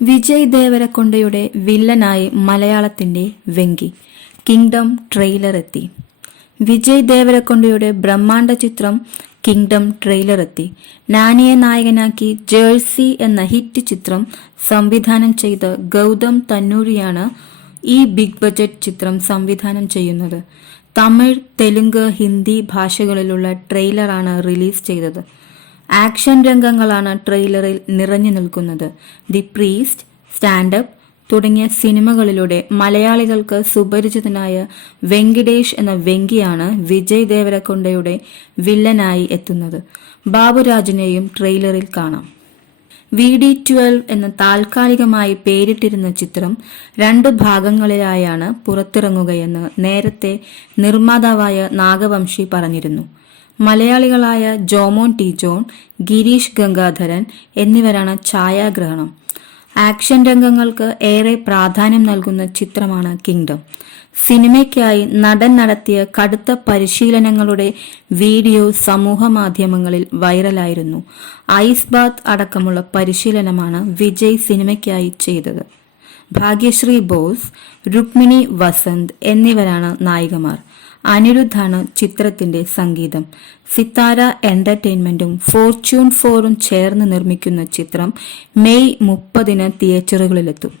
വിജയ് ദേവരകൊണ്ടയുടെ വില്ലനായി മലയാളത്തിന്റെ Venky kingdom trailer എത്തി. വിജയ് ദേവരകൊണ്ടയുടെ ബ്രഹ്മാണ്ഡ ചിത്രം കിങ്ഡം ട്രെയിലർ എത്തി. നാനിയെ നായകനാക്കി ജേഴ്സി എന്ന ഹിറ്റ് ചിത്രം സംവിധാനം ചെയ്ത ഗൗതം തന്നൂരിയാണ് ഈ ബിഗ് ബജറ്റ് ചിത്രം സംവിധാനം ചെയ്യുന്നത്. തമിഴ്, തെലുങ്ക്, ഹിന്ദി ഭാഷകളിലുള്ള ട്രെയിലറാണ് റിലീസ് ചെയ്തത്. ആക്ഷൻ രംഗങ്ങളാണ് ട്രെയിലറിൽ നിറഞ്ഞു നിൽക്കുന്നത്. ദി പ്രീസ്റ്റ്, സ്റ്റാൻഡപ്പ് തുടങ്ങിയ സിനിമകളിലൂടെ മലയാളികൾക്ക് സുപരിചിതനായ വെങ്കിടേഷ് എന്ന വെങ്കിയാണ് വിജയ് ദേവരകൊണ്ടയുടെ വില്ലനായി എത്തുന്നത്. ബാബുരാജിനെയും ട്രെയിലറിൽ കാണാം. VD12 എന്ന താൽക്കാലികമായി പേരിട്ടിരുന്ന ചിത്രം 2 ഭാഗങ്ങളിലായാണ് പുറത്തിറങ്ങുകയെന്ന് നേരത്തെ നിർമ്മാതാവായ നാഗവംശി പറഞ്ഞിരുന്നു. മലയാളികളായ ജോമോൻ ടി ജോൺ, ഗിരീഷ് ഗംഗാധരൻ എന്നിവരാണ് ഛായാഗ്രഹണം. ആക്ഷൻ രംഗങ്ങൾക്ക് ഏറെ പ്രാധാന്യം നൽകുന്ന ചിത്രമാണ് കിങ്ഡം. സിനിമയ്ക്കായി നടൻ നടത്തിയ കടുത്ത പരിശീലനങ്ങളുടെ വീഡിയോ സമൂഹ മാധ്യമങ്ങളിൽ വൈറലായിരുന്നു. ഐസ് ബാത്ത് അടക്കമുള്ള പരിശീലനമാണ് വിജയ് സിനിമയ്ക്കായി ചെയ്തത്. ഭാഗ്യശ്രീ ബോസ്, രുക്മിണി വസന്ത് എന്നിവരാണ് നായികമാർ. അനിരുദ്ധാണ് ചിത്രത്തിന്റെ സംഗീതം. സിത്താര എന്റർടൈൻമെന്റും ഫോർച്യൂൺ 4ഉം ചേർന്ന് നിർമ്മിക്കുന്ന ചിത്രം മെയ് 30-ന് തിയേറ്ററുകളിലെത്തും.